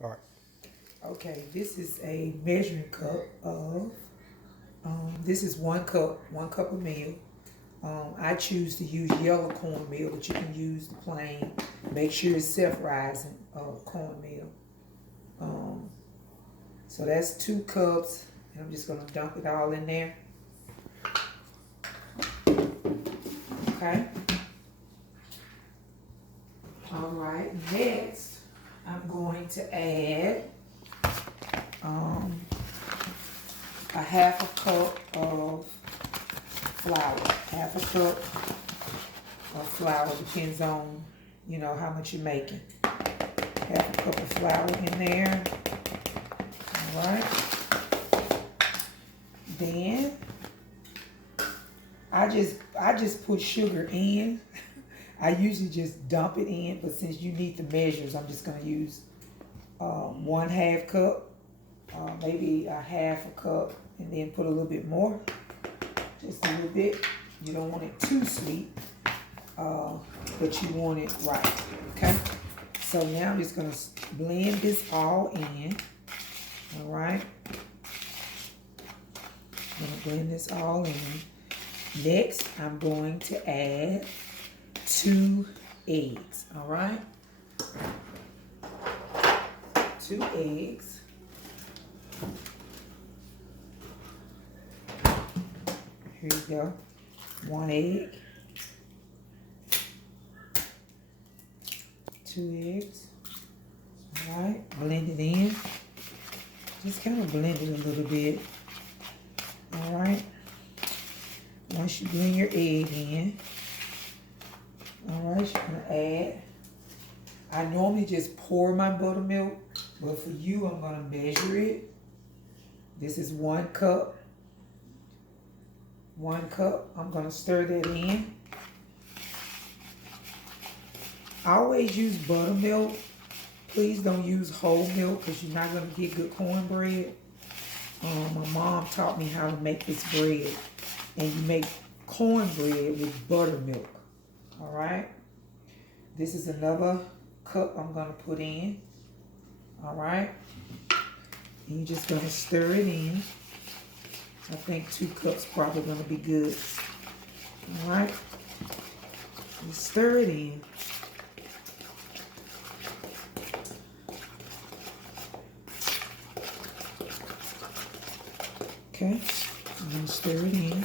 All right. Okay, this is a measuring cup of, this is 1 cup, 1 cup of meal. I choose to use yellow cornmeal, but you can use the plain. Make sure it's self-rising cornmeal. Um, so that's 2 cups, and I'm just gonna dump it all in there. Okay. All right. Next, I'm going to add um, a half a cup of flour. Half a cup of flour, depends on, how much you're making. Half a cup of flour in there. All right. Then I just put sugar in. I usually just dump it in, but since you need the measures, I'm just gonna use 1/2 cup, maybe a half a cup, and then put a little bit more, just a little bit. You don't want it too sweet, but you want it right. Okay. So now I'm just gonna blend this all in. All right. I'm gonna blend this all in. Next, I'm going to add 2 eggs. All right. 2 eggs. Here you go. 1 egg. 2 eggs. All right. Blend it in. Just kind of blend it a little bit. All right. Once you blend your egg in, all right, you're gonna add. I normally just pour my buttermilk, but for you, I'm gonna measure it. This is 1 cup. 1 cup. I'm gonna stir that in. I always use buttermilk. Please don't use whole milk because you're not gonna get good cornbread. My mom taught me how to make this bread, and you make cornbread with buttermilk. All right. This is another cup I'm gonna put in. All right. And you're just gonna stir it in. I think 2 cups probably gonna be good. All right. You stir it in. Okay. I'm gonna stir it in.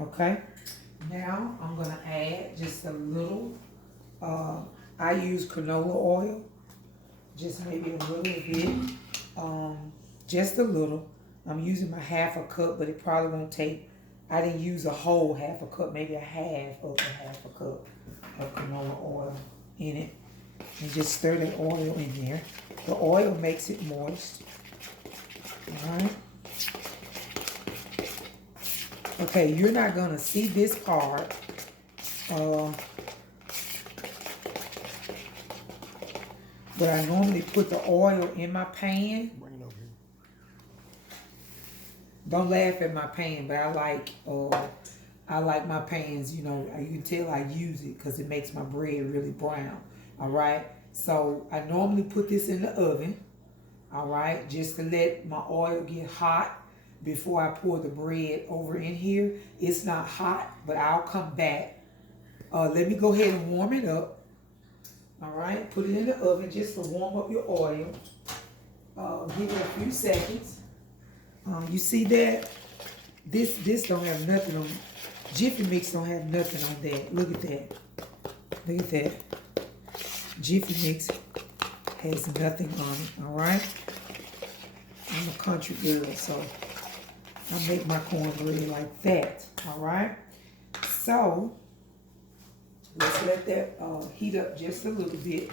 Okay. Now I'm gonna add just a little. I use canola oil, just maybe a little bit, just a little. I'm using my half a cup, but it probably won't take. I didn't use a whole half a cup, maybe a half of a half a cup of canola oil in it, and just stir that oil in there. The oil makes it moist. All right. Okay, you're not gonna see this part. But I normally put the oil in my pan. Bring it over here. Don't laugh at my pan, but I like my pans. You can tell I use it because it makes my bread really brown. All right. So I normally put this in the oven. All right, just to let my oil get hot before I pour the bread over in here. It's not hot, but I'll come back. Let me go ahead and warm it up. All right, put it in the oven just to warm up your oil. Give it a few seconds. You see that? This don't have nothing on. Jiffy Mix don't have nothing on that. Look at that. Look at that. Jiffy Mix has nothing on it. All right. I'm a country girl, so I make my cornbread like that. All right. So let's let that heat up just a little bit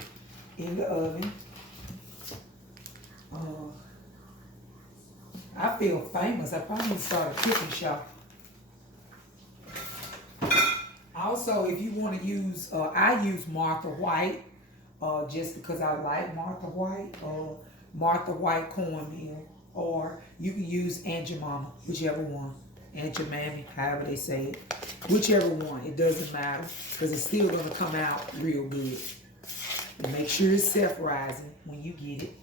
in the oven. I feel famous. I probably need to start a cooking shop. Also, if you want to use, I use Martha White, just because I like Martha White cornmeal. or you can use Aunt your mama, whichever one. Aunt your mammy, however they say it. Whichever one, it doesn't matter, because it's still gonna come out real good. And make sure it's self-rising when you get it.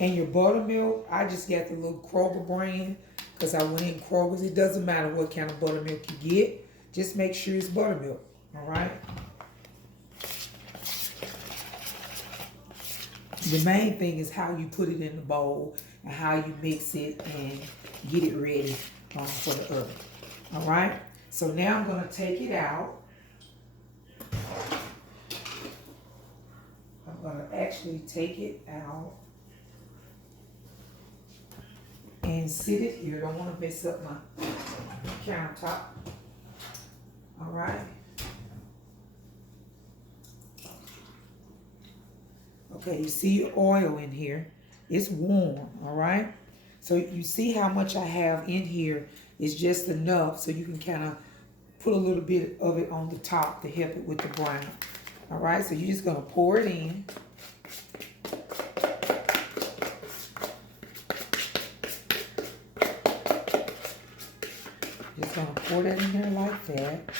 And your buttermilk, I just got the little Kroger brand because I went in Kroger's. It doesn't matter what kind of buttermilk you get. Just make sure it's buttermilk, all right? The main thing is how you put it in the bowl and how you mix it and get it ready for the oven, all right? So now I'm going to take it out. I'm going to actually take it out and sit it here. I don't want to mess up my countertop. All right. Okay, you see your oil in here. It's warm, all right? So you see how much I have in here is just enough so you can kind of put a little bit of it on the top to help it with the brown. All right, so you're just gonna pour it in. Just gonna pour that in there like that.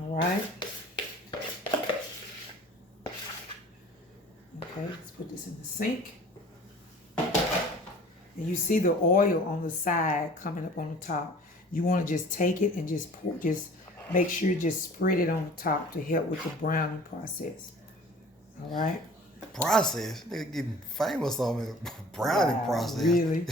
All right. Okay, let's put this in the sink. And you see the oil on the side coming up on the top. You want to just take it and just pour, just make sure you just spread it on the top to help with the browning process. All right. Process? They're getting famous on the browning process. Really?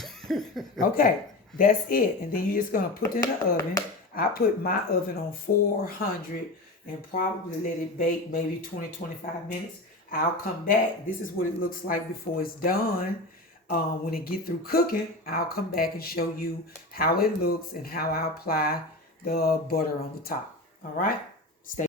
Okay, that's it. And then you're just gonna put it in the oven. I put my oven on 400 and probably let it bake maybe 20-25 minutes. I'll come back. This is what it looks like before it's done. When it get through cooking, I'll come back and show you how it looks and how I apply the butter on the top. All right? Stay